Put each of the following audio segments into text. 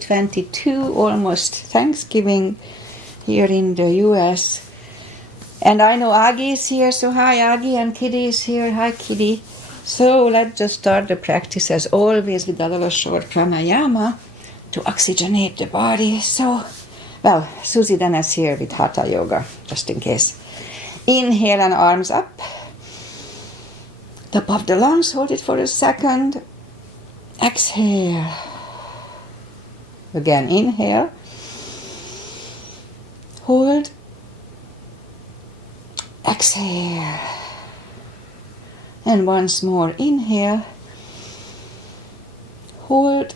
22, almost Thanksgiving here in the US. And I know Aggie is here, so hi Aggie, and Kitty is here. Hi Kitty. So let's just start the practice as always with a little short pranayama to oxygenate the body. So, well, Susie then is here with Hatha Yoga, just in case. Inhale and arms up. Top of the lungs, hold it for a second. Exhale. Again, inhale. Hold. Exhale. And once more, inhale. Hold.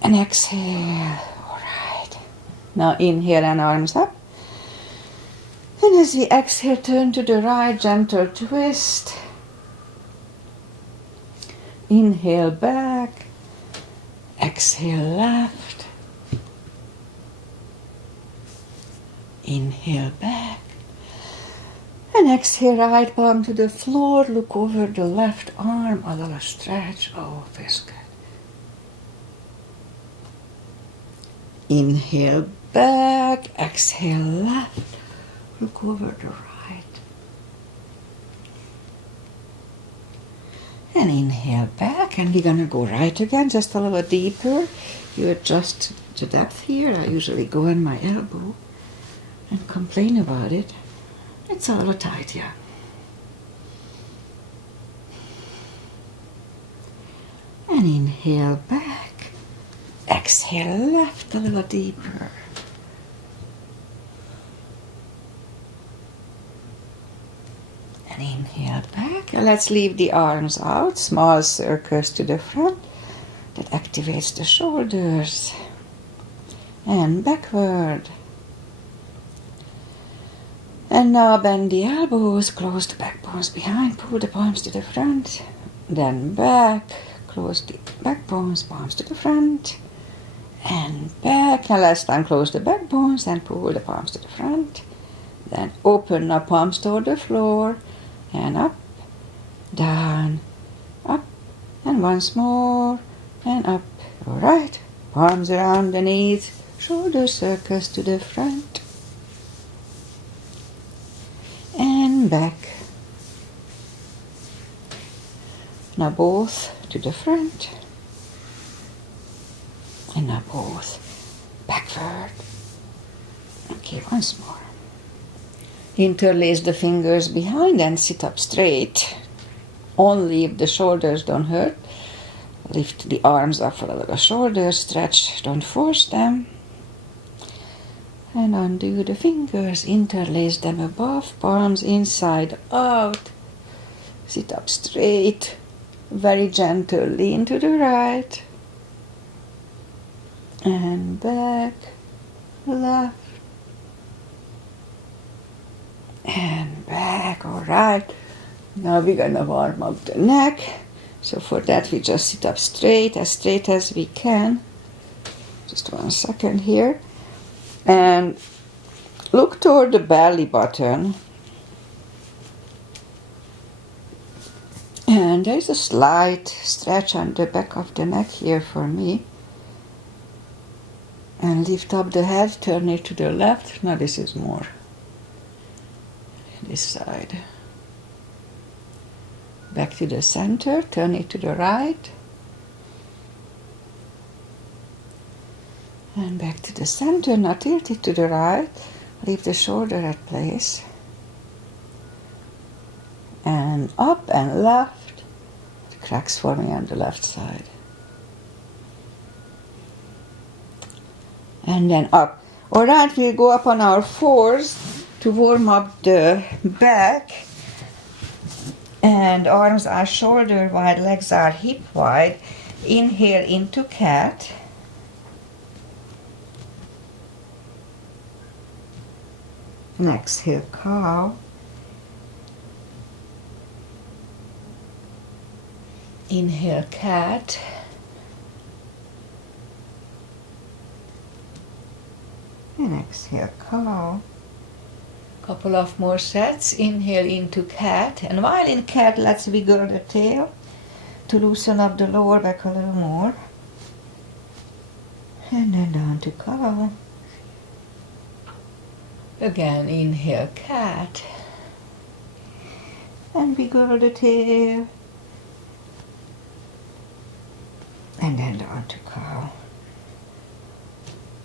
And exhale. All right. Now inhale and arms up. And as we exhale, turn to the right, gentle twist. Inhale back. Exhale left. Inhale back. And exhale, right palm to the floor. Look over the left arm. A little stretch. Oh, feels good. Inhale back. Exhale left. Look over the right. And inhale back, and we're gonna go right again, just a little deeper. You adjust the depth here. I usually go on my elbow and complain about it. It's a little tight, yeah. And inhale back. Exhale left a little deeper. And inhale back. And let's leave the arms out. Small circles to the front. That activates the shoulders. And backward. And now bend the elbows. Close the back bones behind. Pull the palms to the front. Then back. Close the back bones. Palms to the front. And back. And last time close the back bones. And pull the palms to the front. Then open the palms toward the floor. And up, down, up, and once more, and up. All right, palms around the knees, shoulder circles to the front, and back. Now both to the front, and now both backward. Okay, once more. Interlace the fingers behind and sit up straight. Only if the shoulders don't hurt. Lift the arms up for a little shoulder stretch. Don't force them. And undo the fingers. Interlace them above. Palms inside out. Sit up straight. Very gentle. Lean to the right. And back. Left. And back, all right. Now we're gonna warm up the neck. So for that we just sit up straight as we can. Just 1 second here. And look toward the belly button. And there's a slight stretch on the back of the neck here for me. And lift up the head, turn it to the left. Now this is more. This side. Back to the center, turn it to the right. And back to the center, now tilt it to the right. Leave the shoulder at place. And up and left. The cracks forming on the left side. And then up. Alright, we'll go up on our fours to warm up the back, and arms are shoulder wide, legs are hip wide. Inhale into cat. And exhale cow. Inhale cat. And exhale cow. Couple of more sets. Inhale into cat, and while in cat, let's wiggle the tail to loosen up the lower back a little more. to cow. Again, inhale, cat. And wiggle the tail. And then down to cow.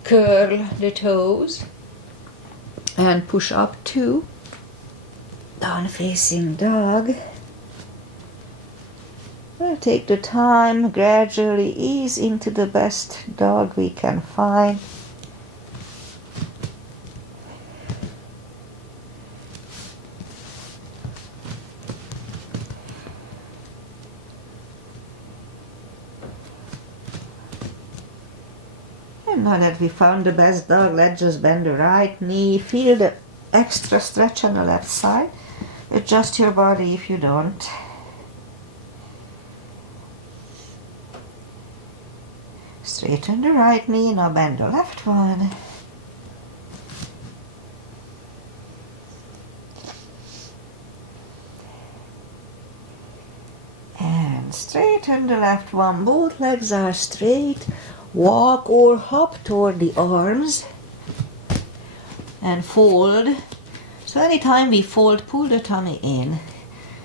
Curl the toes. And push up to down facing dog. We'll take the time, gradually ease into the best dog we can find. And now that we found the best dog, let's just bend the right knee, feel the extra stretch on the left side. Adjust your body if you don't. Straighten the right knee, now bend the left one. And straighten the left one, both legs are straight. Walk or hop toward the arms. And fold. So anytime we fold, pull the tummy in.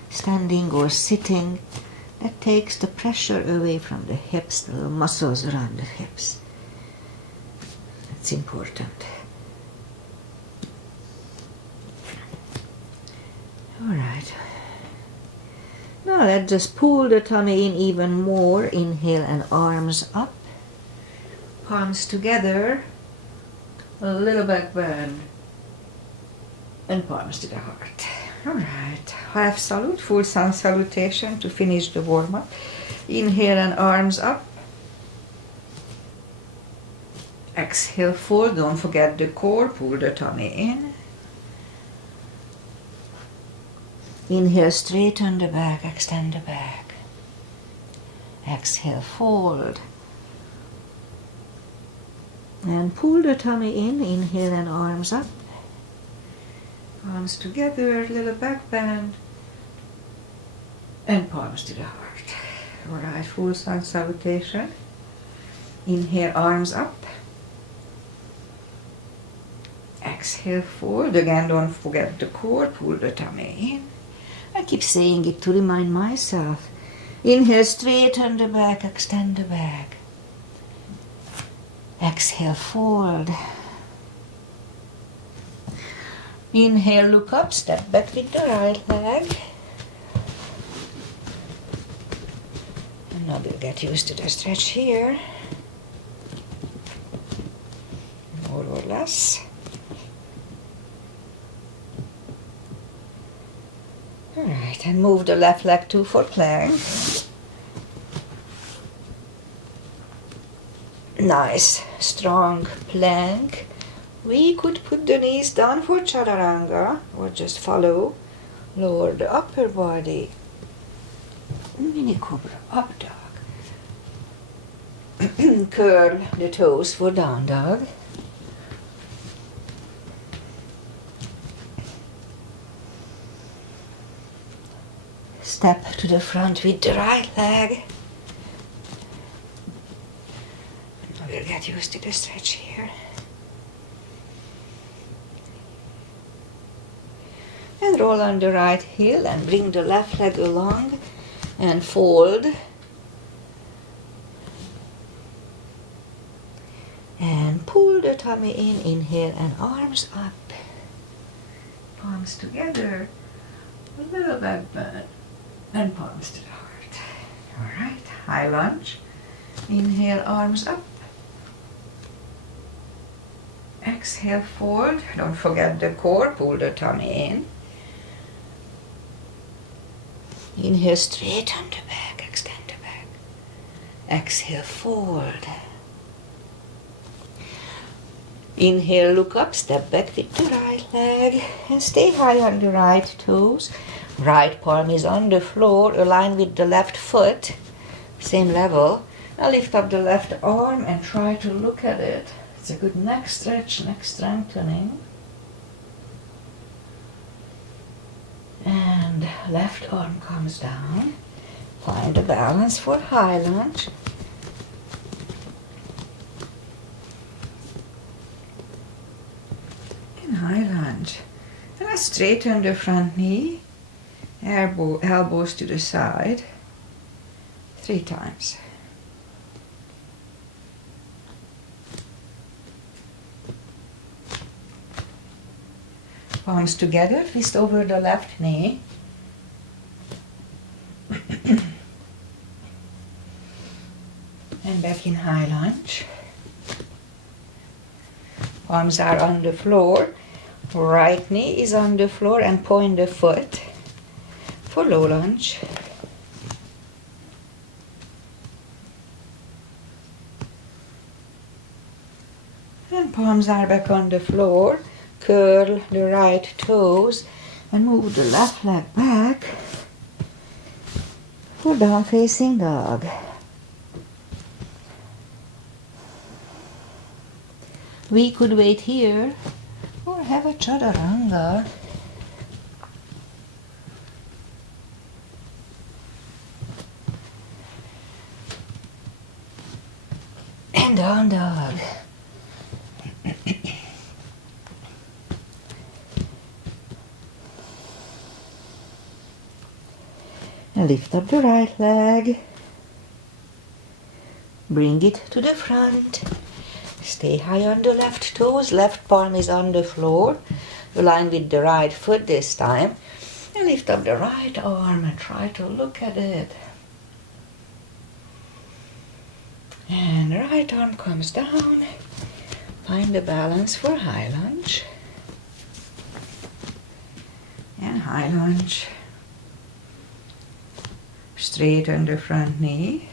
Standing or sitting. That takes the pressure away from the hips, the little muscles around the hips. That's important. Alright. Now let's just pull the tummy in even more. Inhale and arms up. Palms together. A little back bend. And palms to the heart. Alright, half salute, full sun salutation to finish the warm-up. Inhale and arms up. Exhale, fold, don't forget the core, pull the tummy in. Inhale, straighten the back, extend the back. Exhale, fold. And pull the tummy in, inhale and arms up. Palms together, little back bend, and palms to the heart. Alright, full sun salutation. Inhale, arms up. Exhale, fold. Again, don't forget the core, pull the tummy in. I keep saying it to remind myself. Inhale, straighten the back, extend the back. Exhale, fold. Inhale, look up, step back with the right leg. And now we'll get used to the stretch here. More or less. Alright, and move the left leg to for plank. Nice, strong plank. We could put the knees down for chaturanga or just follow. Lower the upper body. Mini cobra, up dog. Curl the toes for down dog. Step to the front with the right leg. We'll get used to the stretch here. And roll on the right heel and bring the left leg along and fold. And pull the tummy in, inhale and arms up. Palms together, a little back bend, and palms to the heart. Alright, high lunge. Inhale, arms up. Exhale, fold. Don't forget the core, pull the tummy in. Inhale, straighten the back, extend the back. Exhale, fold. Inhale, look up, step back with the right leg and stay high on the right toes. Right palm is on the floor, align with the left foot, same level. Now lift up the left arm and try to look at it. It's a good neck stretch, neck strengthening. And left arm comes down. Find a balance for high lunge. Straighten the front knee, elbows to the side, 3 times. Palms together, fist over the left knee. And back in high lunge. Palms are on the floor. Right knee is on the floor and point the foot for low lunge. And palms are back on the floor. Curl the right toes and move the left leg back for down facing dog. We could wait here or have a chaturanga. And down dog. And lift up the right leg. Bring it to the front. Stay high on the left toes. Left palm is on the floor. Align with the right foot this time. And lift up the right arm and try to look at it. And right arm comes down. Find the balance for high lunge. And high lunge. Straighten the front knee.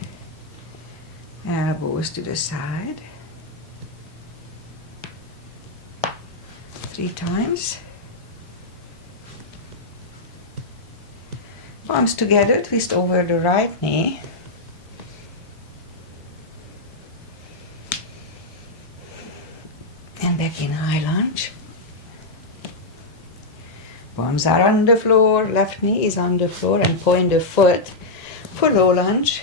Elbows to the side. 3 times. Palms together, twist over the right knee. And back in high lunge. Palms are on the floor, left knee is on the floor and point the foot for low lunge.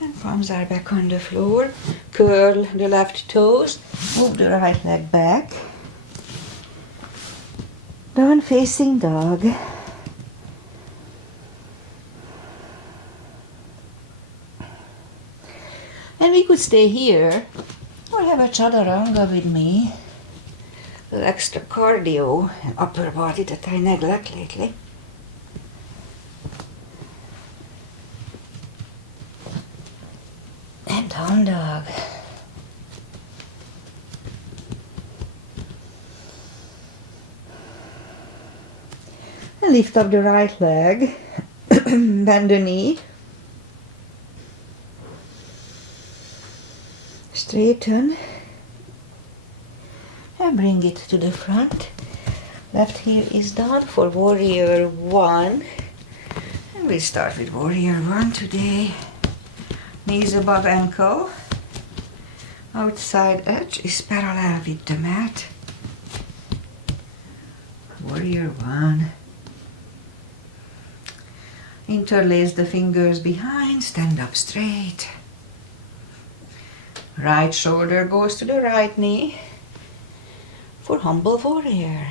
And palms are back on the floor. Curl the left toes, move the right leg back. Down facing dog. And we could stay here or have a chaturanga with me. A little extra cardio and upper body that I neglect lately. And down dog. And lift up the right leg. Bend the knee. Straighten and bring it to the front. Left heel is down for warrior 1. And we start with warrior 1 today. Knees above ankle. Outside edge is parallel with the mat. Warrior 1. Interlace the fingers behind, stand up straight. Right shoulder goes to the right knee for humble warrior.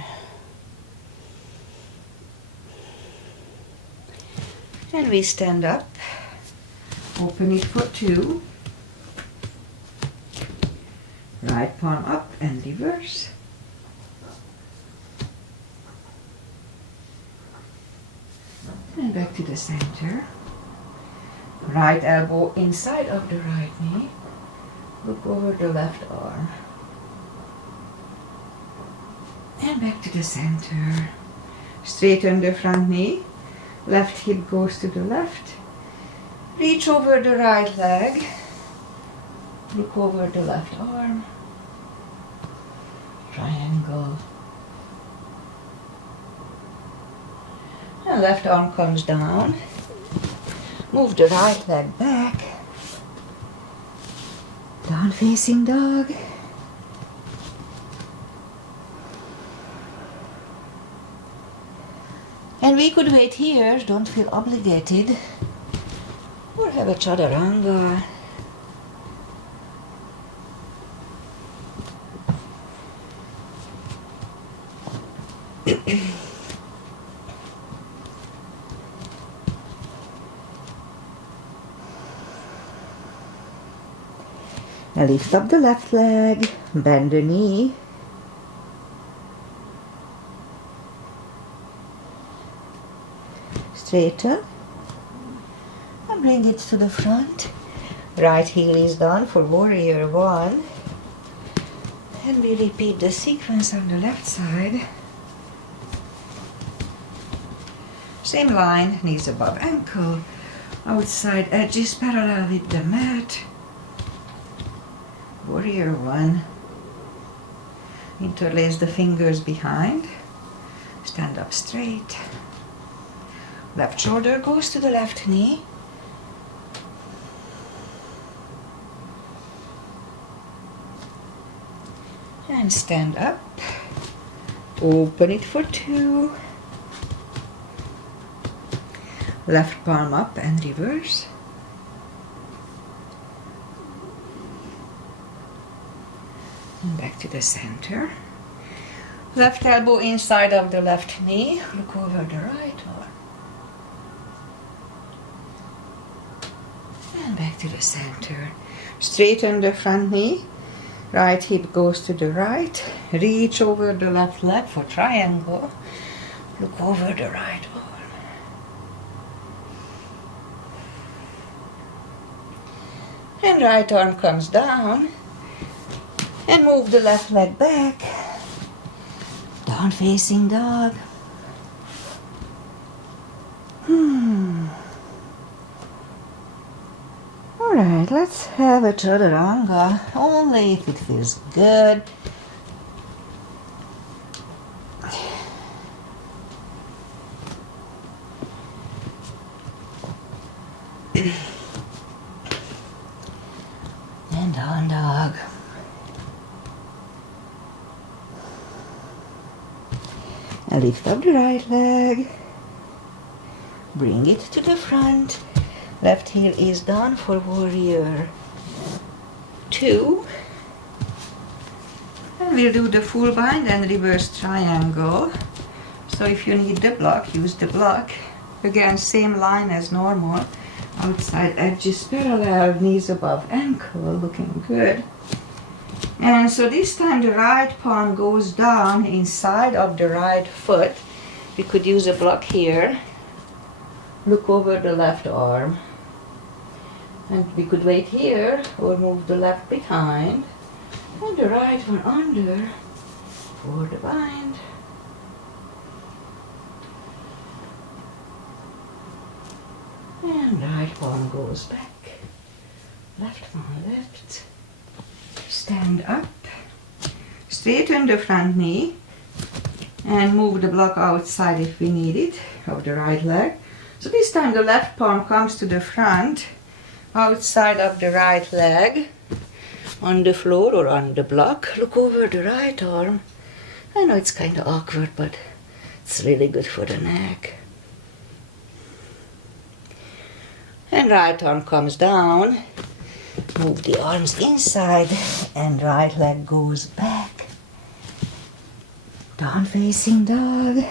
And we stand up, open it for 2. Right palm up and reverse. And back to the center. Right elbow inside of the right knee. Look over the left arm. And back to the center. Straighten the front knee. Left hip goes to the left. Reach over the right leg. Look over the left arm. Triangle. And left arm comes down. Move the right leg back. Down facing dog. And we could wait here, don't feel obligated. Or have a chaturanga. And lift up the left leg, bend the knee. Straighten. And bring it to the front. Right heel is done for warrior one. And we repeat the sequence on the left side. Same line, knees above ankle. Outside edges parallel with the mat. Warrior one. Interlace the fingers behind. Stand up straight. Left shoulder goes to the left knee. And stand up. Open it for two. Left palm up and reverse. And back to the center. Left elbow inside of the left knee. Look over the right arm. And back to the center. Straighten the front knee. Right hip goes to the right. Reach over the left leg for triangle. Look over the right arm. And right arm comes down. And move the left leg back. Down facing dog. Alright, let's have a chaturanga, only if it feels good. And down dog. And lift up the right leg. Bring it to the front. Left heel is done for warrior two. And we'll do the full bind and reverse triangle. So if you need the block, use the block. Again, same line as normal. Outside edges parallel, knees above ankle, looking good. And so this time the right palm goes down inside of the right foot. We could use a block here. Look over the left arm. And we could wait here or move the left behind. And the right one under for the bind. And right palm goes back. Left one left. Stand up. Straighten the front knee. And move the block outside if we need it, of the right leg. So this time the left palm comes to the front, outside of the right leg, on the floor or on the block. Look over the right arm. I know it's kind of awkward, but it's really good for the neck. And right arm comes down. Move the arms inside and right leg goes back. Down facing dog.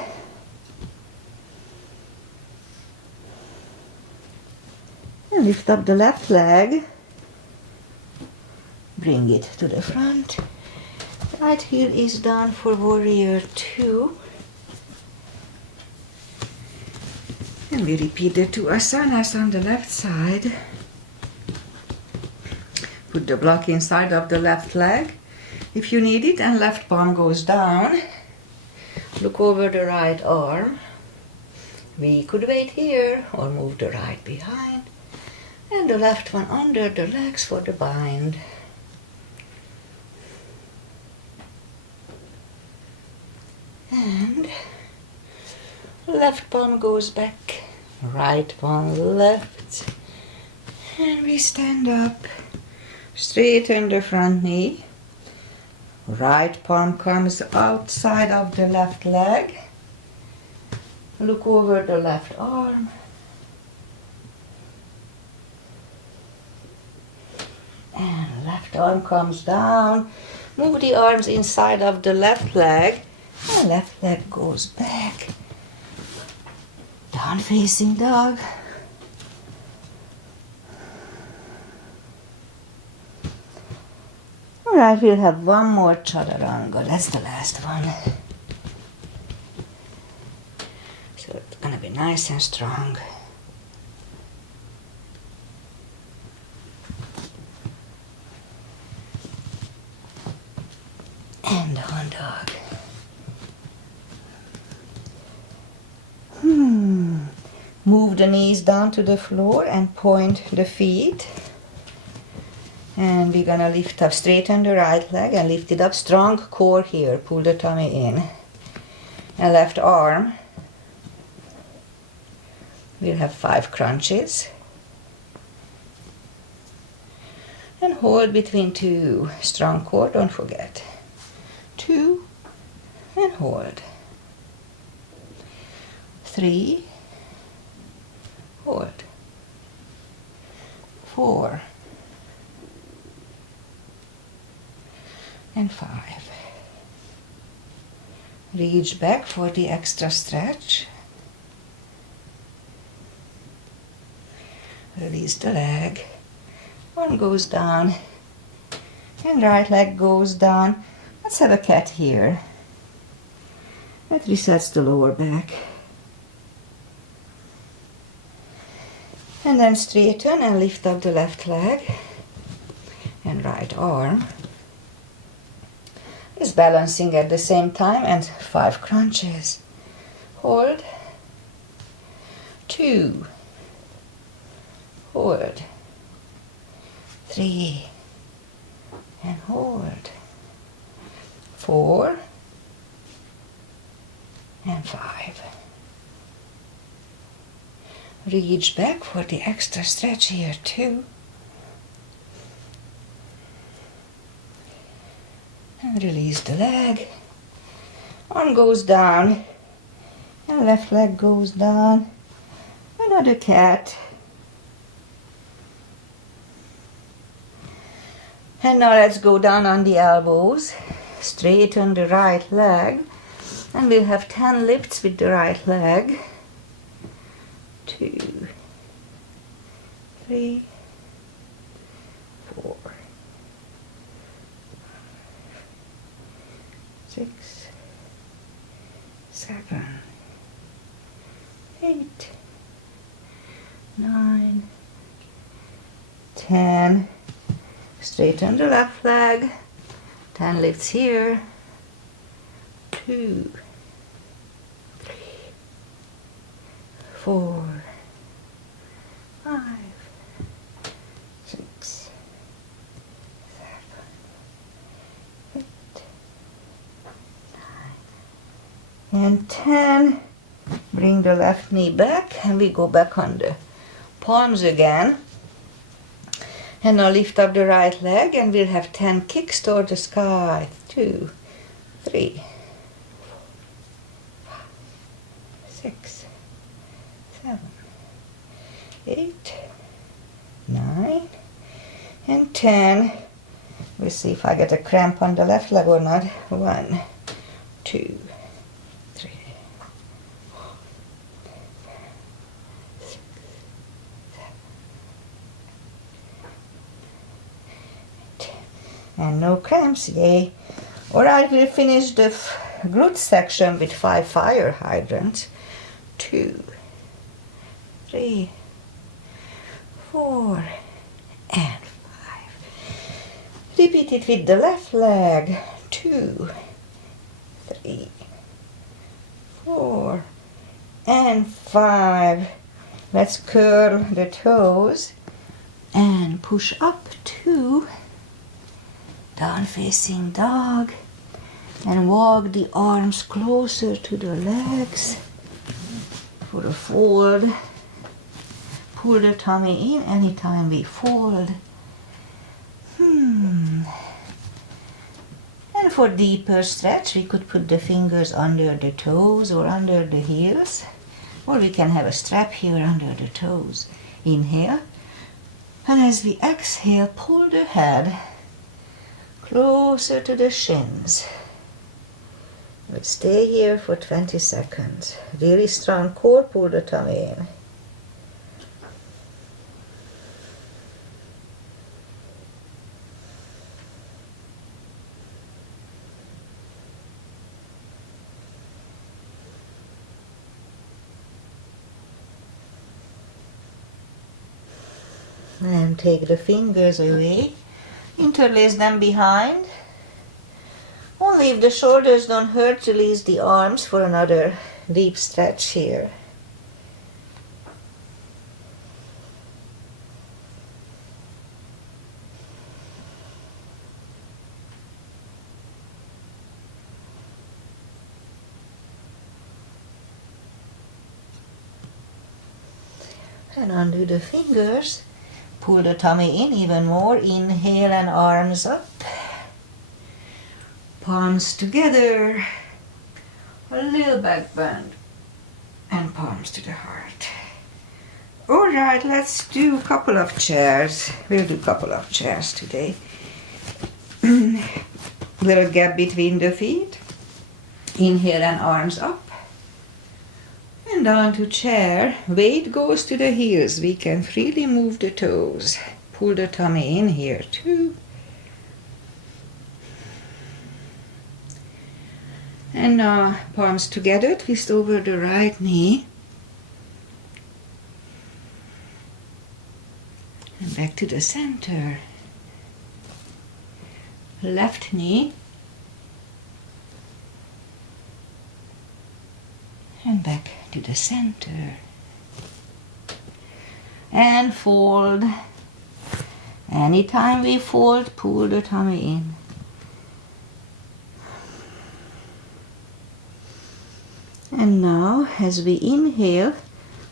And lift up the left leg. Bring it to the front. Right heel is done for warrior two. And we repeat the two asanas on the left side. Put the block inside of the left leg if you need it, and left palm goes down. Look over the right arm. We could wait here or move the right behind. And the left one under the legs for the bind. And left palm goes back, right palm left. And we stand up, straighten the front knee. Right palm comes outside of the left leg. Look over the left arm. And left arm comes down. Move the arms inside of the left leg. And left leg goes back. Down facing dog. Alright, we'll have one more chaturanga. That's the last one. So it's gonna be nice and strong. And down dog. Move the knees down to the floor and point the feet. And we're gonna lift up, straighten the right leg and lift it up. Strong core here, pull the tummy in. And left arm. We'll have 5 crunches. And hold between 2. Strong core, don't forget. 2 and hold. 3, hold. 4 and 5. Reach back for the extra stretch. Release the leg. Arm goes down and right leg goes down. Let's have a cat here. That resets the lower back. And then straighten and lift up the left leg and right arm. Is balancing at the same time and 5 crunches. Hold. 2. Hold. 3 and hold. 4 and 5. Reach back for the extra stretch here too. And release the leg. Arm goes down and left leg goes down. Another cat. And now let's go down on the elbows. Straighten the right leg. And we'll have 10 lifts with the right leg. 2, 3, 4, 6, 7, 8, 9, 10. Straighten the left leg. 10 lifts here. 2, 3, 4, 5, 6, 7, 8, 9, and 10. Bring the left knee back and we go back on the palms again. And now lift up the right leg and we'll have 10 kicks toward the sky. 2, 3, 4, 5, 6, 7, 8, 9, and 10. We'll see if I get a cramp on the left leg or not. 1, 2, 3, 4, 5, 6, 7, 8, 10. And no cramps, yay. Alright, we'll finish the glute section with 5 fire hydrants. 2, 3, 4, and 5. Repeat it with the left leg. 2, 3, 4, and 5. Let's curl the toes and push up 2. Down facing dog. And walk the arms closer to the legs for a fold. Pull the tummy in anytime we fold. And for deeper stretch, we could put the fingers under the toes or under the heels. Or we can have a strap here under the toes. Inhale. And as we exhale, pull the head closer to the shins. We'll stay here for 20 seconds. Really strong core, pull the tummy in. And take the fingers away. Interlace them behind. Only if the shoulders don't hurt, release the arms for another deep stretch here. And undo the fingers. Pull the tummy in even more. Inhale and arms up. Palms together. A little back bend. And palms to the heart. Alright, let's do a couple of chairs. We'll do a couple of chairs today. Little gap between the feet. Inhale and arms up. And down to chair. Weight goes to the heels. We can freely move the toes. Pull the tummy in here too. And now palms together, twist over the right knee. And back to the center. Left knee. And back to the center. And fold. Anytime we fold, pull the tummy in. And now, as we inhale,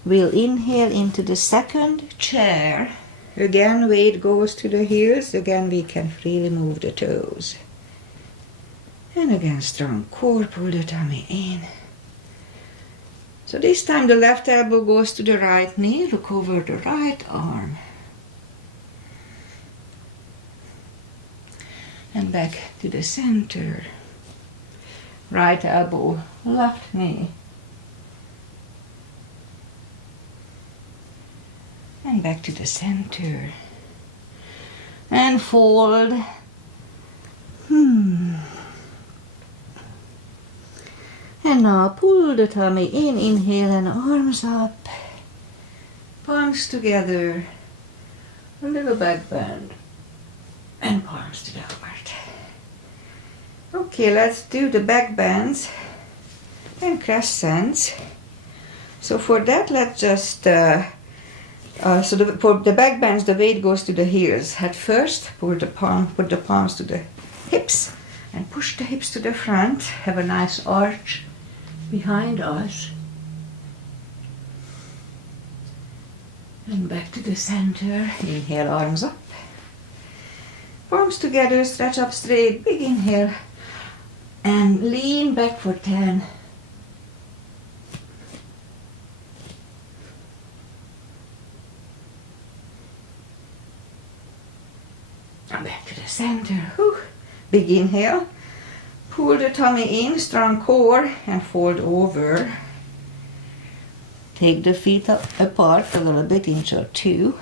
we'll inhale into the second chair. Again, weight goes to the heels. Again, we can freely move the toes. And again, strong core, pull the tummy in. So this time the left elbow goes to the right knee. Look over the right arm. And back to the center. Right elbow, left knee. And back to the center. And fold. And now pull the tummy in, inhale and arms up. Palms together. A little back bend. And palms to the heart. Okay, let's do the back bends and crescents. So for that, let's just, for the back bends, the weight goes to the heels. At first, put the palms to the hips and push the hips to the front. Have a nice arch behind us. And back to the center. Inhale, arms up. Palms together, stretch up straight, big inhale. And lean back for 10. And back to the center. Whew. Big inhale. Pull the tummy in, strong core, and fold over. Take the feet up apart a little bit, inch or two.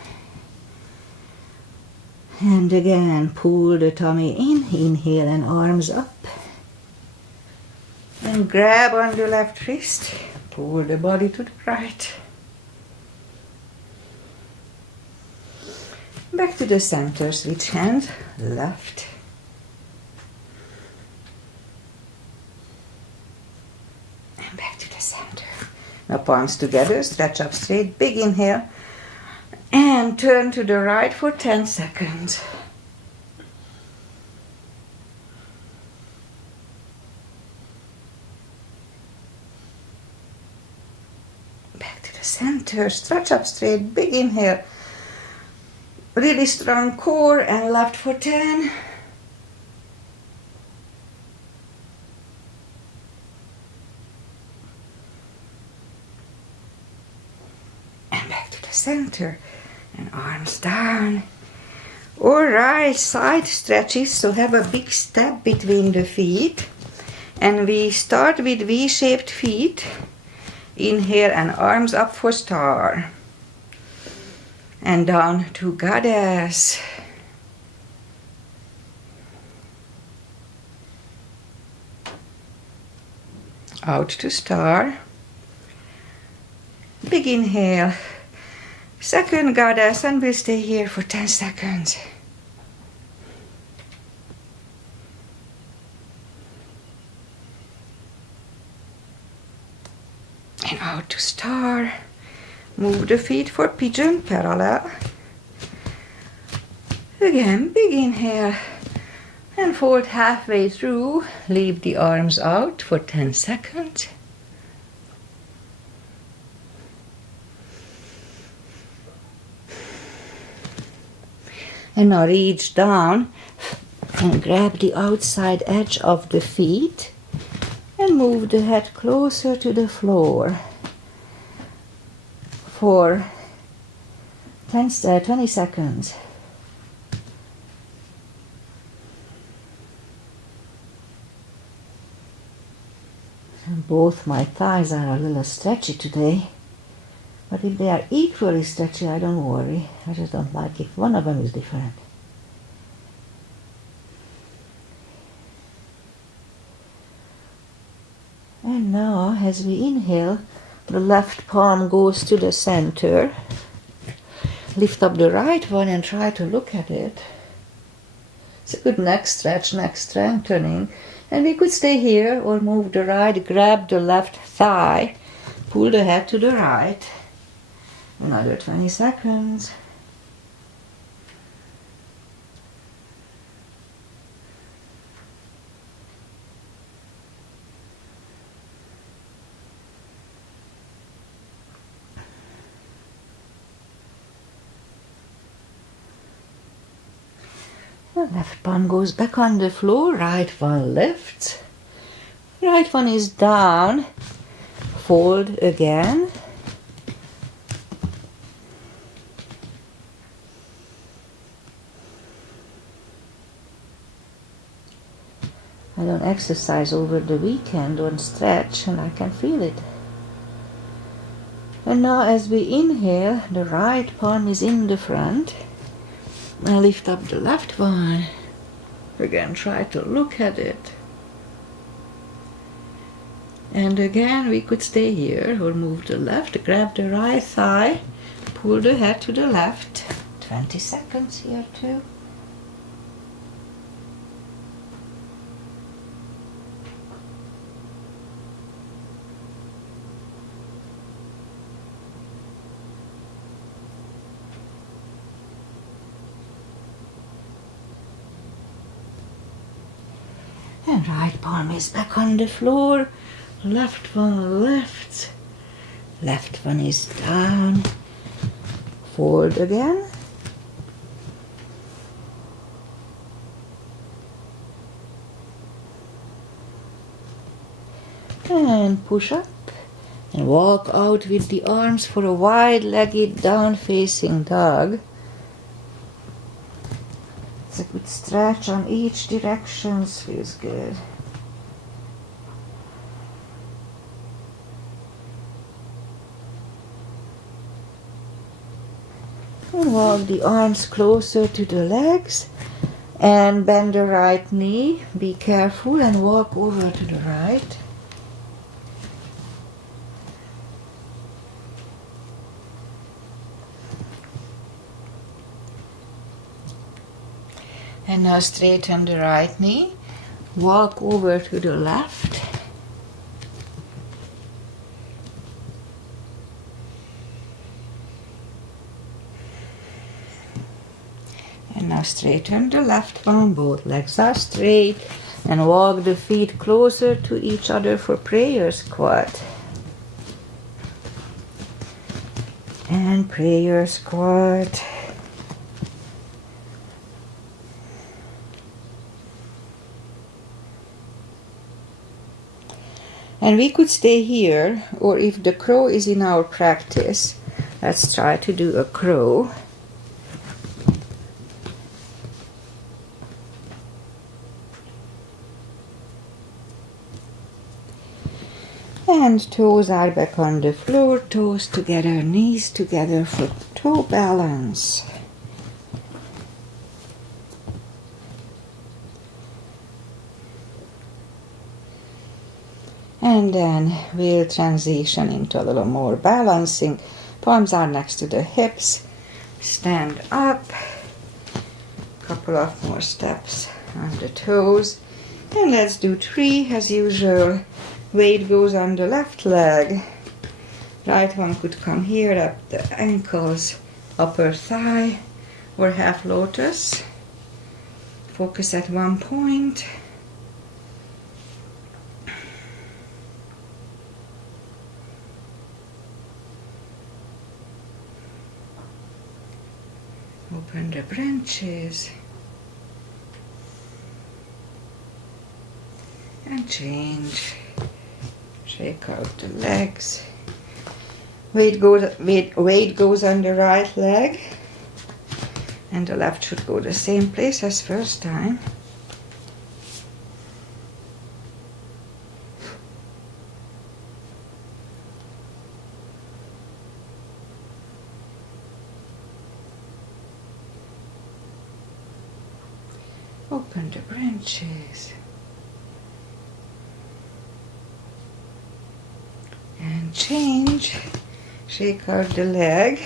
And again, pull the tummy in, inhale and arms up. And grab on the left wrist, pull the body to the right. Back to the center, switch hand, left. And back to the center. Now palms together, stretch up straight, big inhale. And turn to the right for 10 seconds. Back to the center, stretch up straight, big inhale. Really strong core and left for 10. And back to the center. And arms down. Alright, side stretches. So have a big step between the feet. And we start with V-shaped feet. Inhale and arms up for star. And down to goddess. Out to star. Big inhale. second goddess, and we'll stay here for 10 seconds. And out to star. Move the feet for pigeon parallel. Again, big inhale. And fold halfway through. Leave the arms out for 10 seconds. And now reach down and grab the outside edge of the feet and move the head closer to the floor for 20 seconds. And both my thighs are a little stretchy today. But if they are equally stretchy, I don't worry. I just don't like if one of them is different. And now, as we inhale, the left palm goes to the center. Lift up the right one and try to look at it. It's a good neck stretch, neck strengthening. And we could stay here or move the right, grab the left thigh, pull the head to the right. Another 20 seconds. The left palm goes back on the floor, right one lifts. Right one is down. Fold again. I don't exercise over the weekend, don't stretch, and I can feel it. And now as we inhale, the right palm is in the front. I lift up the left one. Again, try to look at it. And again, we could stay here or move the left, grab the right thigh, pull the head to the left. 20 seconds here too. And right palm is back on the floor. Left one lifts. Left one is down. Fold again. And push up. And walk out with the arms for a wide-legged down-facing dog. It's a good stretch on each direction, feels good. And walk the arms closer to the legs and bend the right knee. Be careful and walk over to the right. And now straighten the right knee, walk over to the left. And now straighten the left one, both legs are straight, and walk the feet closer to each other for prayer squat. And prayer squat. And we could stay here, or if the crow is in our practice, let's try to do a crow. And toes are back on the floor, toes together, knees together for toe balance. And then we'll transition into a little more balancing. Palms are next to the hips. Stand up. Couple of more steps on the toes. And let's do 3 as usual. Weight goes on the left leg. Right one could come here up the ankles, upper thigh, or half lotus. Focus at one point. Open the branches. And change. Shake out the legs. Weight goes on the right leg. And the left should go the same place as first time. Open the branches. And change. Shake out the leg.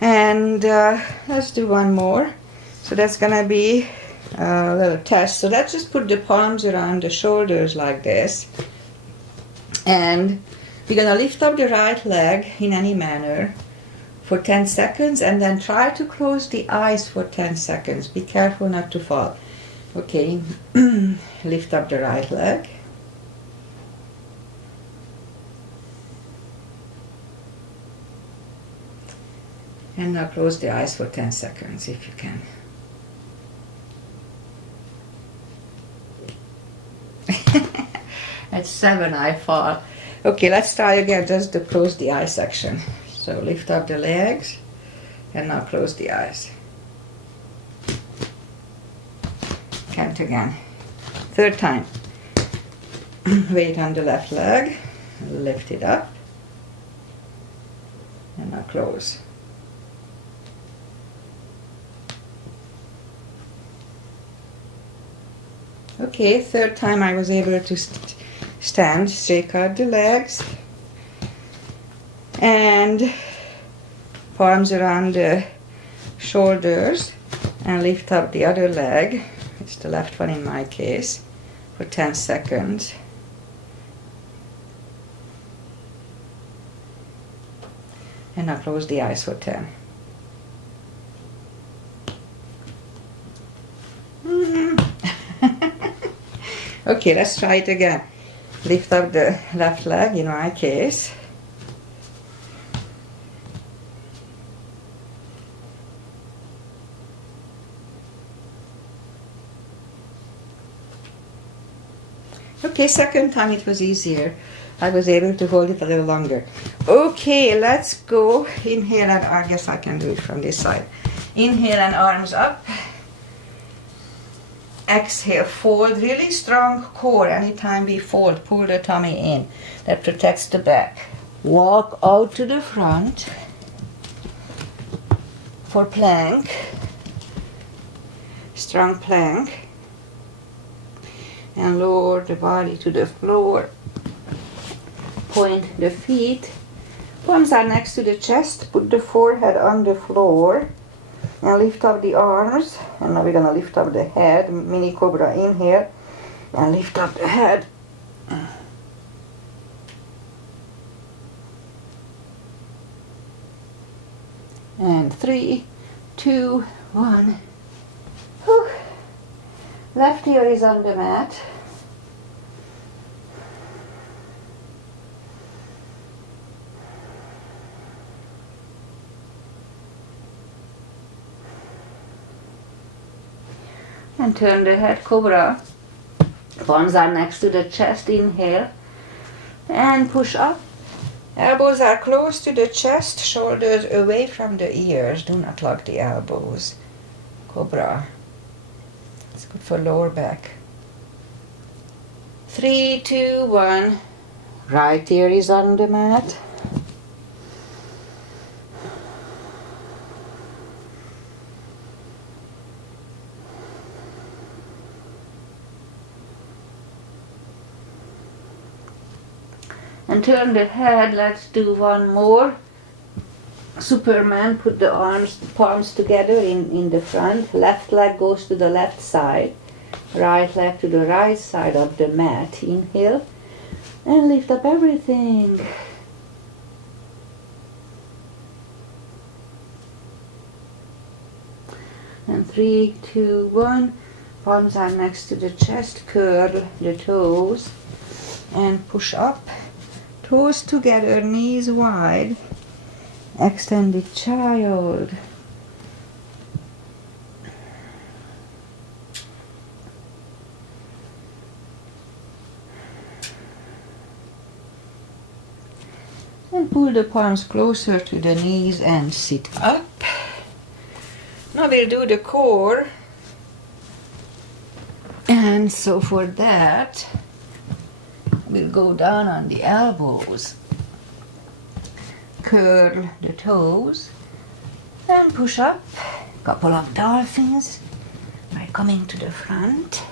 And let's do one more. So that's gonna be a little test. So let's just put the palms around the shoulders like this. And we're gonna lift up the right leg in any manner for 10 seconds and then try to close the eyes for 10 seconds. Be careful not to fall. Okay, lift up the right leg. And now close the eyes for 10 seconds if you can. At 7 I fall. Okay, let's try again just to close the eye section. So lift up the legs and now close the eyes. Count again. 3rd time. Weight on the left leg. Lift it up. And now close. Okay, 3rd time I was able to stand, shake out the legs, and palms around the shoulders, and lift up the other leg, it's the left one in my case, for 10 seconds. And now close the eyes for 10. Okay, let's try it again. Lift up the left leg in my case. Okay, 2nd time it was easier. I was able to hold it a little longer. Okay, let's go. Inhale and I guess I can do it from this side. Inhale and arms up. Exhale, fold, really strong core. Anytime we fold, pull the tummy in. That protects the back. Walk out to the front for plank. Strong plank. And lower the body to the floor. Point the feet. Palms are next to the chest. Put the forehead on the floor. And lift up the arms, and now we're gonna lift up the head, mini cobra inhale, and lift up the head. And 3, 2, 1. Whew. Left ear is on the mat. And turn the head, cobra. Palms are next to the chest, inhale. And push up. Elbows are close to the chest, shoulders away from the ears. Do not lock the elbows. Cobra. It's good for lower back. 3, 2, 1. Right ear is on the mat. And turn the head. Let's do one more. Superman, put the palms together in the front. Left leg goes to the left side. Right leg to the right side of the mat. Inhale. And lift up everything. And 3, 2, 1. Palms are next to the chest. Curl the toes. And push up. Toes together, knees wide. Extended child. And pull the palms closer to the knees and sit up. Now we'll do the core. And so for that, we'll go down on the elbows. Curl the toes and push up. Couple of dolphins by coming to the front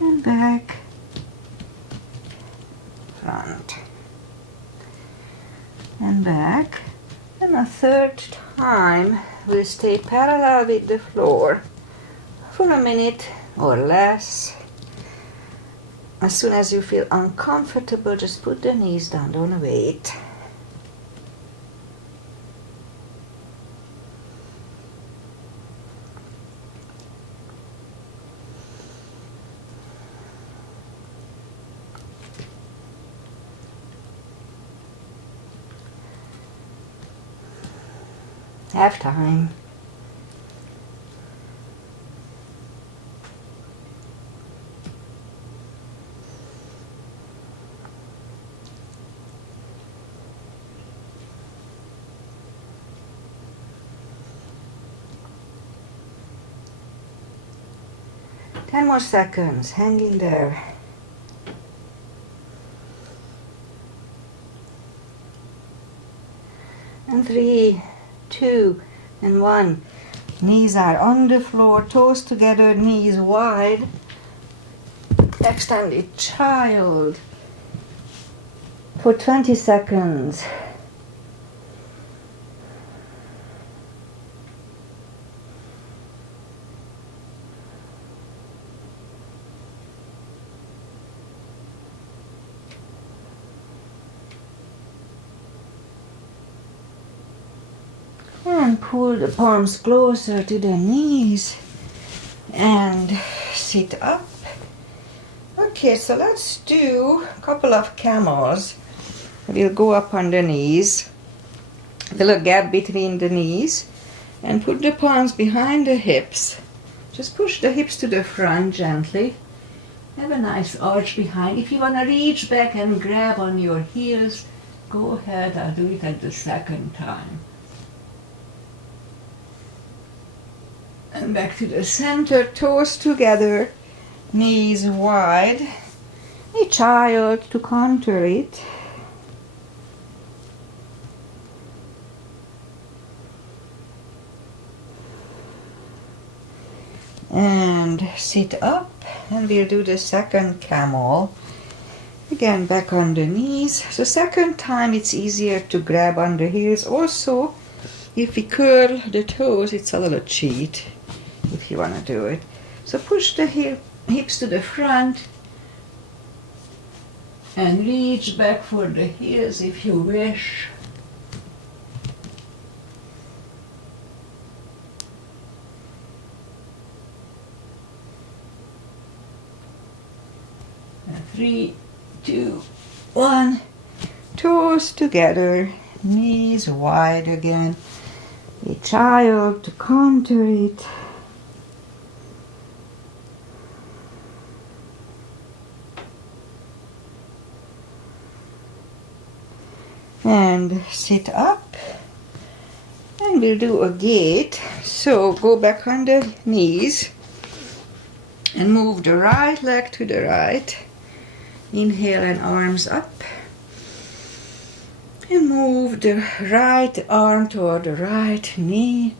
and back, front and back. And a third time we'll stay parallel with the floor for a minute or less. As soon as you feel uncomfortable, just put the knees down, don't wait. Have time. Ten more seconds, hang in there. And 3, 2, and 1. Knees are on the floor, toes together, knees wide. Extended child for 20 seconds. And pull the palms closer to the knees and sit up. Okay, so let's do a couple of camels. We'll go up on the knees, a little gap between the knees, and put the palms behind the hips. Just push the hips to the front gently. Have a nice arch behind. If you want to reach back and grab on your heels, go ahead. I'll do it at the second time. And back to the center, toes together, knees wide. A child to counter it. And sit up, and we'll do the second camel. Again, back on the knees. The second time it's easier to grab on the heels. Also, if we curl the toes, it's a little cheat if you want to do it. So push the hips to the front and reach back for the heels if you wish. And 3, 2, 1. Toes together, knees wide again. A child to counter it. And sit up, and we'll do a gate. So go back on the knees and move the right leg to the right. Inhale and arms up, and move the right arm toward the right knee.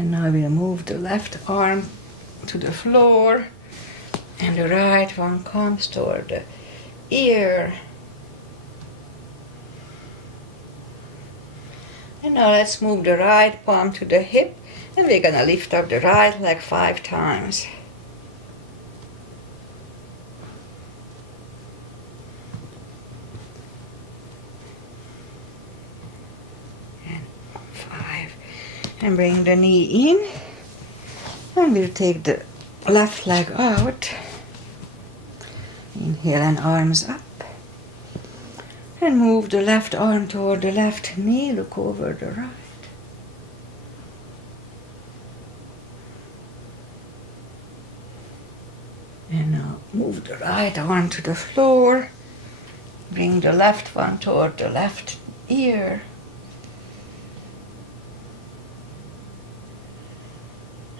And now we'll move the left arm to the floor and the right one comes toward the ear. And now let's move the right palm to the hip and we're gonna lift up the right leg 5 times. And 5. And bring the knee in. And we'll take the left leg out. Inhale and arms up. And move the left arm toward the left knee. Look over the right. And now move the right arm to the floor. Bring the left one toward the left ear.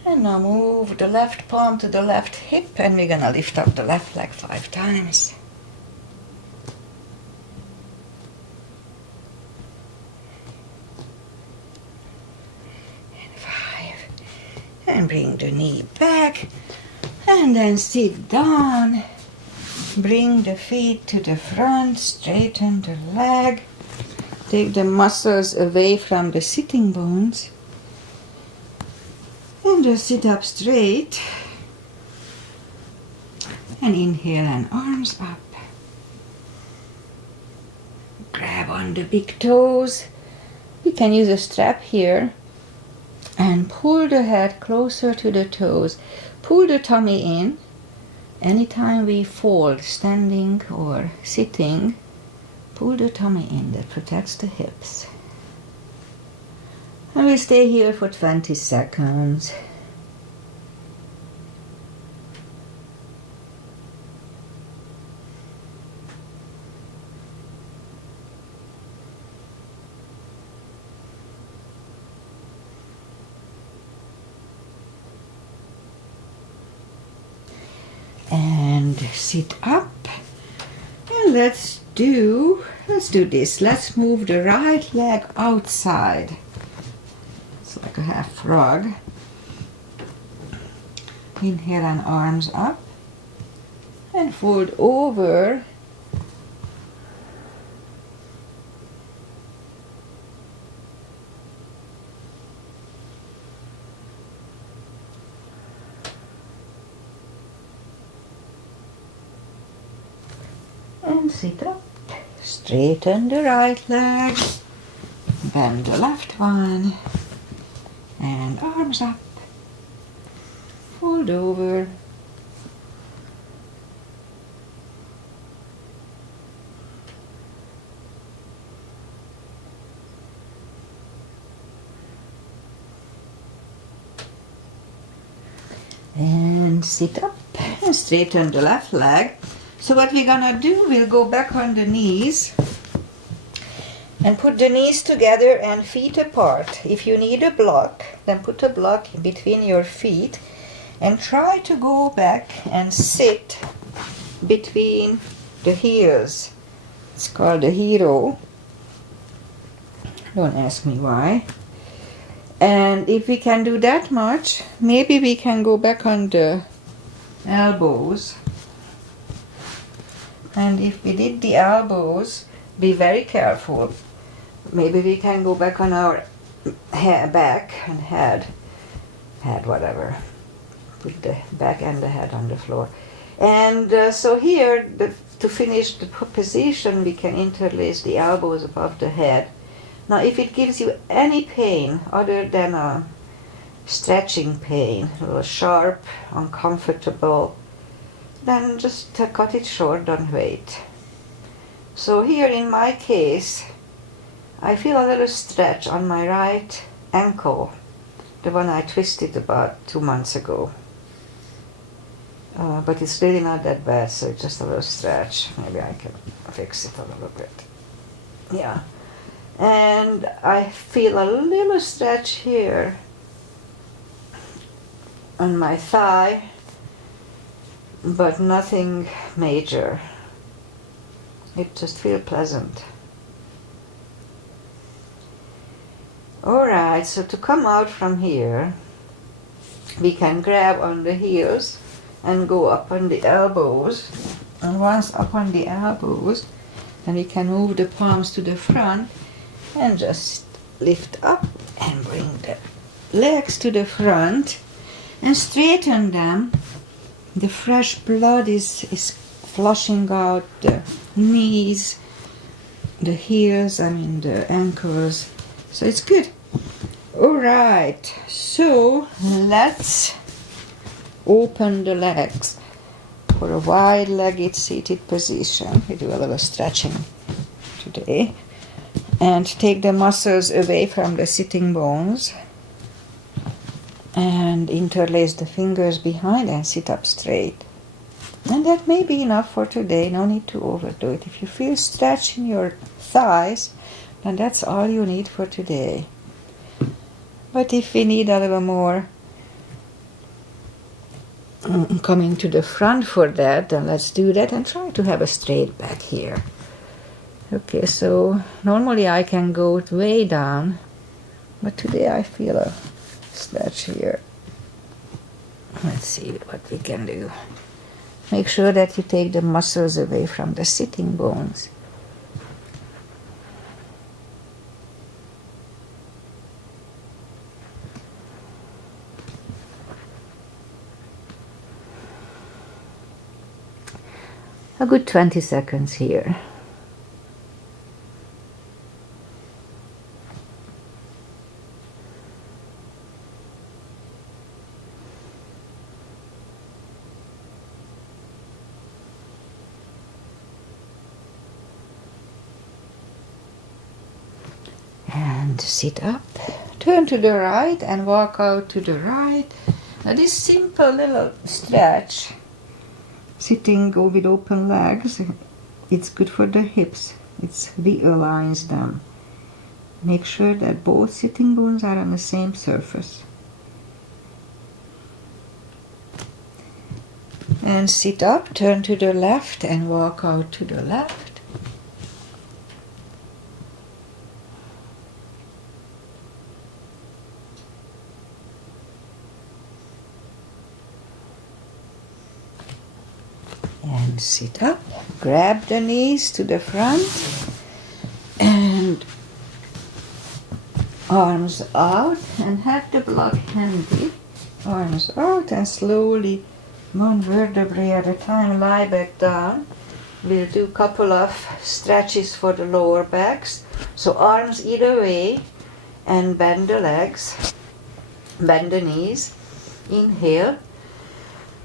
And now move the left palm to the left hip and we're gonna lift up the left leg 5 times. And 5. And bring the knee back and then sit down. Bring the feet to the front, straighten the leg. Take the muscles away from the sitting bones. And just sit up straight. And inhale and arms up. Grab on the big toes. You can use a strap here. And pull the head closer to the toes. Pull the tummy in. Anytime we fold, standing or sitting, pull the tummy in. That protects the hips. And we stay here for 20 seconds. And sit up. And let's do this. Let's move the right leg outside. It's like a half frog. Inhale and arms up. And fold over. And sit up. Straighten the right leg. Bend the left one. And arms up. Fold over. And sit up and straighten the left leg. So what we're gonna do, we'll go back on the knees and put the knees together and feet apart. If you need a block, then put a block between your feet and try to go back and sit between the heels. It's called a hero. Don't ask me why. And if we can do that much, maybe we can go back on the elbows. And if we did the elbows, be very careful. Maybe we can go back on our back and head, whatever. Put the back and the head on the floor. And so here, to finish the position, we can interlace the elbows above the head. Now, if it gives you any pain other than a stretching pain, a little sharp, uncomfortable, then just cut it short, don't wait. So here in my case, I feel a little stretch on my right ankle, the one I twisted about 2 months ago. But it's really not that bad, so it's just a little stretch. Maybe I can fix it a little bit. Yeah. And I feel a little stretch here on my thigh, but nothing major. It just feels pleasant. Alright, so to come out from here, we can grab on the heels and go up on the elbows. And once up on the elbows, then we can move the palms to the front and just lift up and bring the legs to the front and straighten them. The fresh blood is flushing out the knees, the heels, the ankles. So it's good. Alright, so let's open the legs for a wide-legged seated position. We do a little stretching today. And take the muscles away from the sitting bones. And interlace the fingers behind and sit up straight. And that may be enough for today. No need to overdo it. If you feel stretch in your thighs, then that's all you need for today. But if we need a little more coming to the front for that, then let's do that and try to have a straight back here. Okay, so normally I can go way down, but today I feel a stretch here. Let's see what we can do. Make sure that you take the muscles away from the sitting bones. A good 20 seconds here. And sit up. Turn to the right and walk out to the right. Now this simple little stretch, sitting with open legs, it's good for the hips. It realigns them. Make sure that both sitting bones are on the same surface. And sit up, turn to the left and walk out to the left. And sit up, grab the knees to the front and arms out and have the block handy. Arms out and slowly, one vertebrae at a time, lie back down. We'll do a couple of stretches for the lower backs. So arms either way and bend the legs, bend the knees. Inhale.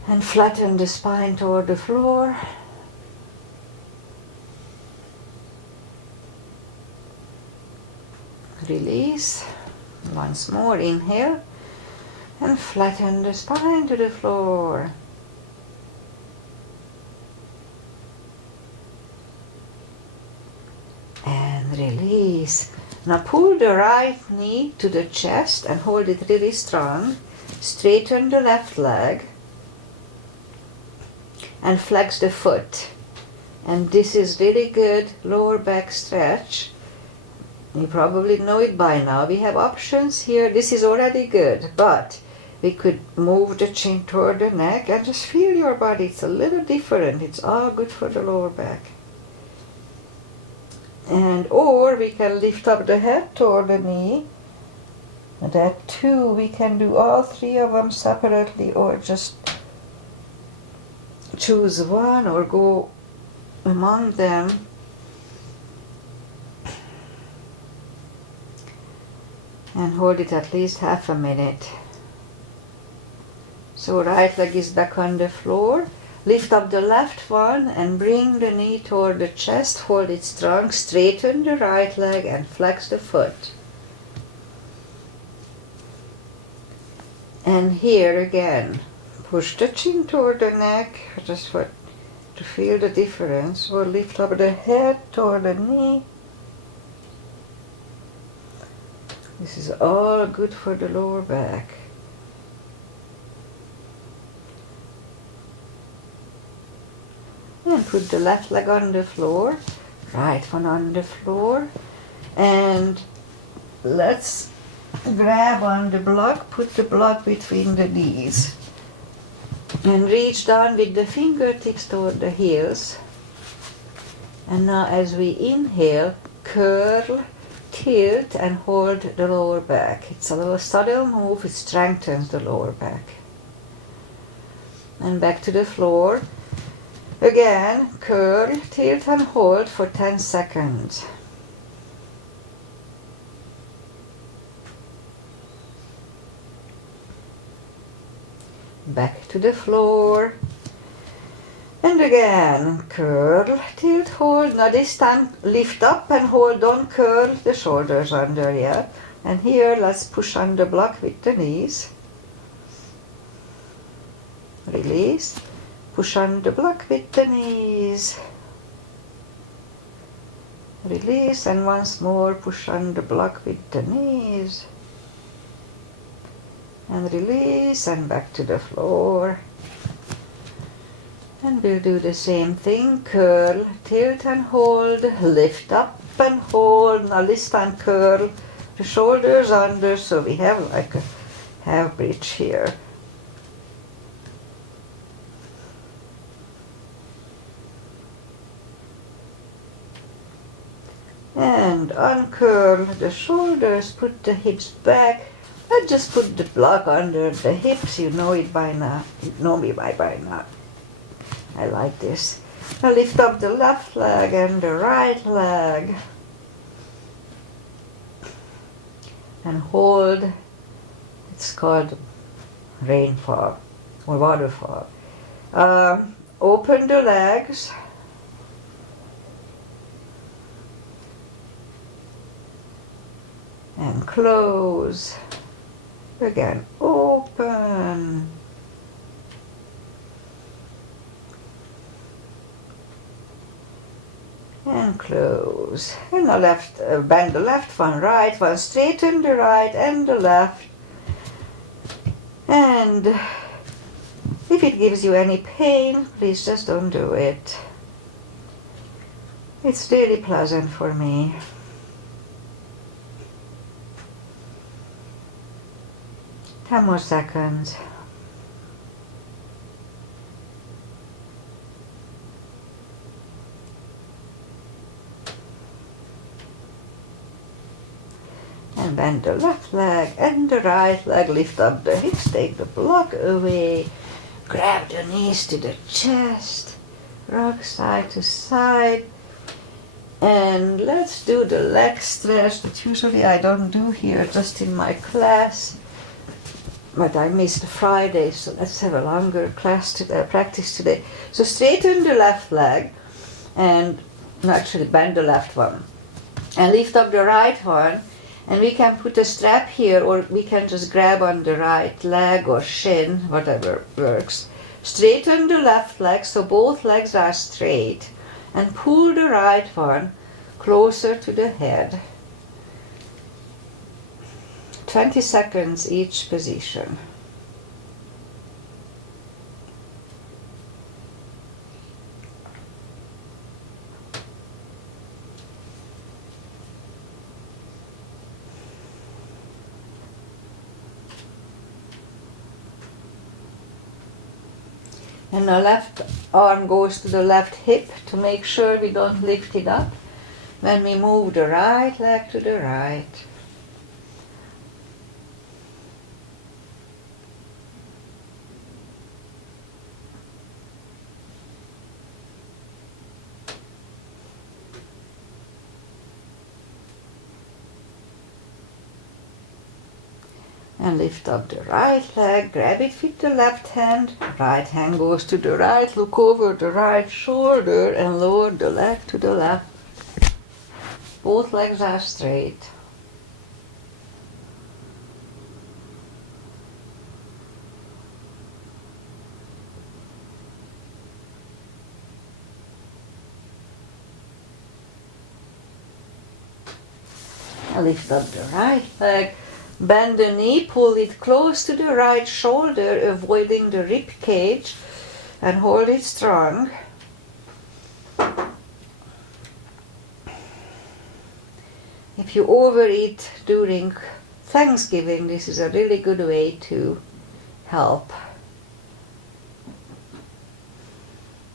And flatten the spine toward the floor. Release. Once more, inhale. And flatten the spine to the floor. And release. Now pull the right knee to the chest and hold it really strong. Straighten the left leg. And flex the foot. And this is really good lower back stretch. You probably know it by now. We have options here. This is already good, but we could move the chin toward the neck and just feel your body. It's a little different. It's all good for the lower back. And or we can lift up the head toward the knee. That too, we can do all three of them separately or just choose one or go among them. And hold it at least half a minute. So right leg is back on the floor. Lift up the left one and bring the knee toward the chest. Hold it strong. Straighten the right leg and flex the foot. And here again. Push the chin toward the neck, just to feel the difference. Or lift up the head toward the knee. This is all good for the lower back. And put the left leg on the floor, right one on the floor. And let's grab on the block, put the block between the knees. And reach down with the fingertips toward the heels. And now as we inhale, curl, tilt and hold the lower back. It's a little subtle move, it strengthens the lower back. And back to the floor. Again, curl, tilt and hold for 10 seconds. Back to the floor. And again, curl, tilt, hold. Now this time lift up and hold, don't curl the shoulders under yet. And here let's push on the block with the knees. Release. Push on the block with the knees. Release and once more push on the block with the knees. And release and back to the floor. And we'll do the same thing, curl, tilt and hold, lift up and hold. Now this time curl the shoulders under so we have like a half bridge here. And uncurl the shoulders, put the hips back. And just put the block under the hips, you know it by now, you know me by now. I like this. Now lift up the left leg and the right leg. And hold, it's called rainfall or waterfall. Open the legs. And close. Again, open. And close. And the left, bend the left one, right one, straighten the right and the left. And if it gives you any pain, please just don't do it. It's really pleasant for me. Ten more seconds. And bend the left leg and the right leg, lift up the hips, take the block away, grab the knees to the chest, rock side to side, and let's do the leg stretch that usually I don't do here, just in my class. But I missed Friday, so let's have a longer class practice today. So straighten the left leg, and actually bend the left one, and lift up the right one, and we can put a strap here, or we can just grab on the right leg or shin, whatever works. Straighten the left leg so both legs are straight, and pull the right one closer to the head. 20 seconds each position. And the left arm goes to the left hip to make sure we don't lift it up when we move the right leg to the right. And lift up the right leg, grab it with the left hand, right hand goes to the right, look over the right shoulder and lower the leg to the left. Both legs are straight. And lift up the right leg. Bend the knee, pull it close to the right shoulder, avoiding the rib cage, and hold it strong. If you overeat during Thanksgiving, this is a really good way to help.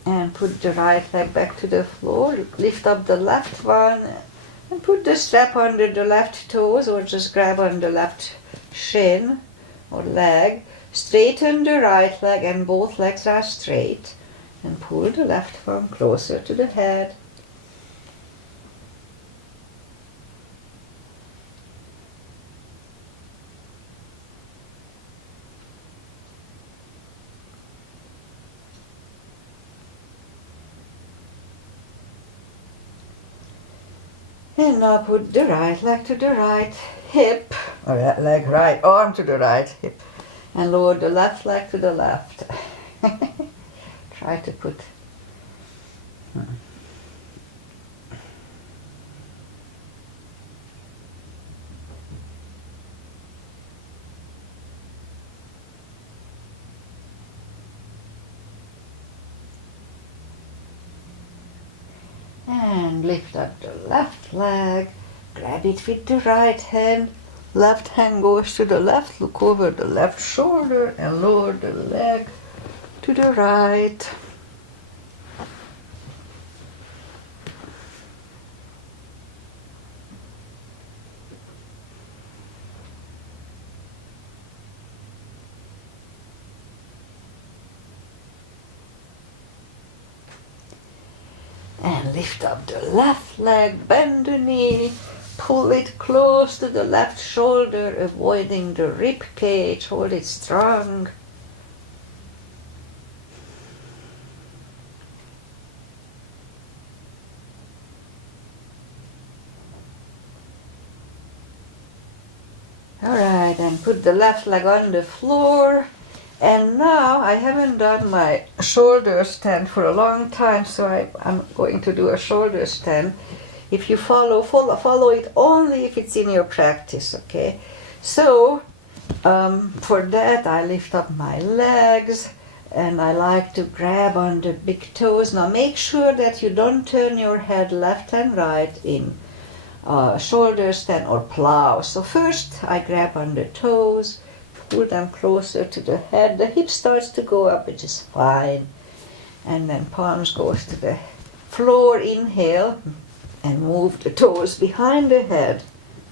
And put the right leg back to the floor, lift up the left one, and put the strap under the left toes, or just grab on the left shin or leg. Straighten the right leg, and both legs are straight, and pull the left one closer to the head. And now put the right leg to the right hip, or right arm to the right hip, and lower the left leg to the left. Try to put. And lift up the left leg, grab it with the right hand, left hand goes to the left, look over the left shoulder and lower the leg to the right. And lift up the left leg, bend the knee, pull it close to the left shoulder, avoiding the rib cage, hold it strong. Alright, and put the left leg on the floor. And now I haven't done my shoulder stand for a long time, so I'm going to do a shoulder stand. If you follow it only if it's in your practice, okay? So for that I lift up my legs and I like to grab on the big toes. Now make sure that you don't turn your head left and right in shoulder stand or plow. So first I grab on the toes, pull them closer to the head. The hip starts to go up, which is fine. And then palms goes to the floor. Inhale and move the toes behind the head.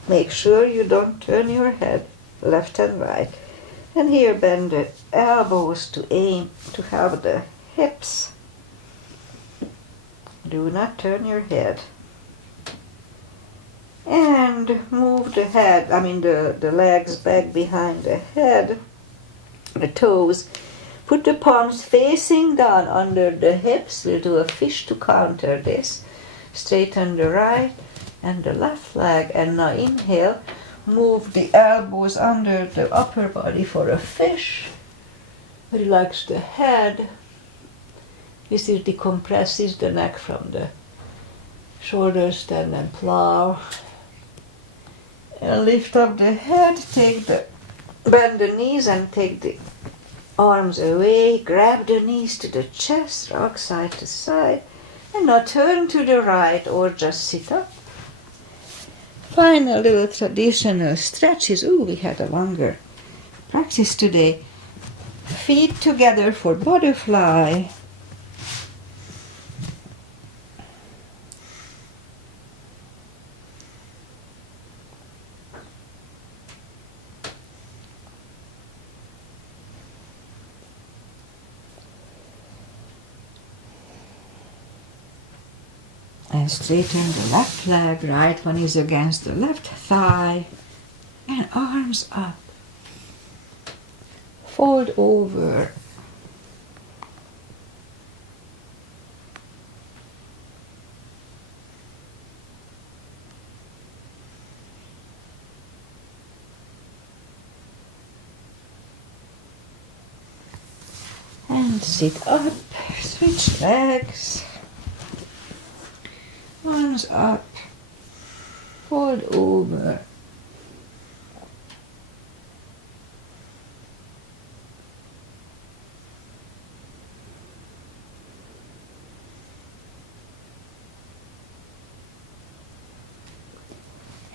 Make sure you don't turn your head left and right. And here bend the elbows to aim to have the hips. Do not turn your head. And move the head, the legs back behind the head, the toes. Put the palms facing down under the hips. We'll do a fish to counter this. Straighten the right and the left leg. And now inhale, move the elbows under the upper body for a fish. Relax the head. This decompresses the neck from the shoulder stand and plow. And lift up the head, bend the knees and take the arms away, grab the knees to the chest, rock side to side, and now turn to the right or just sit up. Final little traditional stretches. Ooh, we had a longer practice today. Feet together for butterfly. And straighten the left leg, right one is against the left thigh, and arms up. Fold over. And sit up, switch legs. Arms up, fold over.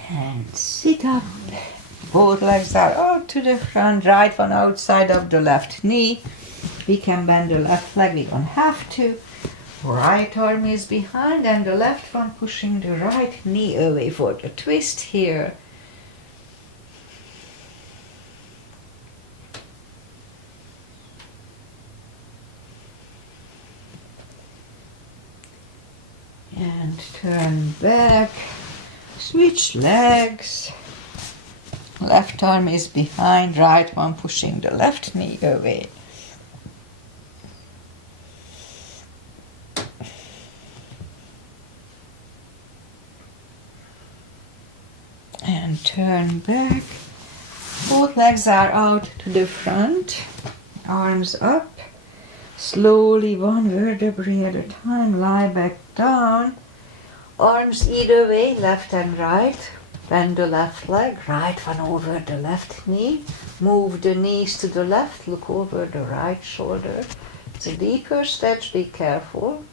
And sit up, Both legs are out to the front, right one outside of the left knee. We can bend the left leg, we don't have to. Right arm is behind and the left one pushing the right knee away for the twist here. And turn back, switch legs. Left arm is behind, right one pushing the left knee away. And turn back. Both legs are out to the front, arms up. Slowly, one vertebrae at a time, lie back down. Arms either way, left and right. Bend the left leg, right one over the left knee. Move the knees to the left, look over the right shoulder. It's a deeper stretch, be careful.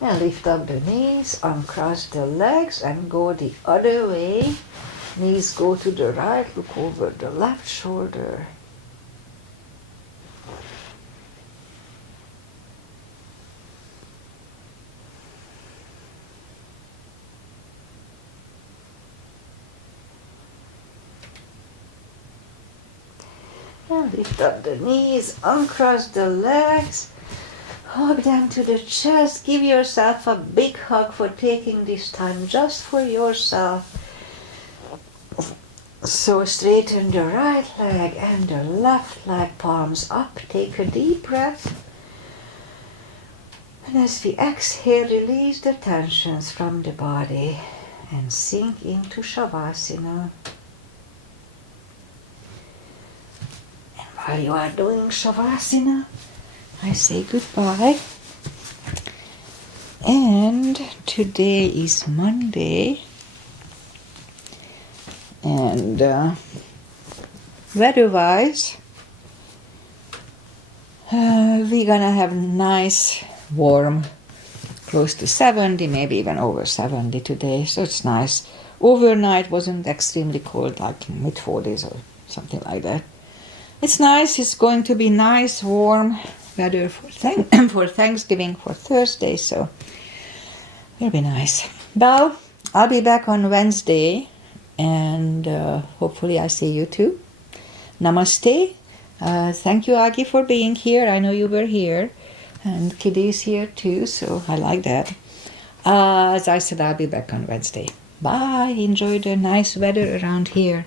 And lift up the knees, uncross the legs and go the other way. Knees go to the right, look over the left shoulder. And lift up the knees, uncross the legs. Hug down to the chest. Give yourself a big hug for taking this time just for yourself. So straighten the right leg and the left leg, palms up. Take a deep breath. And as we exhale, release the tensions from the body and sink into Shavasana. And while you are doing Shavasana, I say goodbye. And today is Monday. And weather-wise, we're gonna have nice, warm, close to 70, maybe even over 70 today. So it's nice. Overnight wasn't extremely cold, like in mid-40s or something like that. It's nice. It's going to be nice, warm weather for for Thanksgiving, for Thursday, so it'll be nice. Well, I'll be back on Wednesday, and hopefully I see you too. Namaste. Thank you, Agi, for being here. I know you were here, and Kitty is here too, so I like that. As I said, I'll be back on Wednesday. Bye. Enjoy the nice weather around here.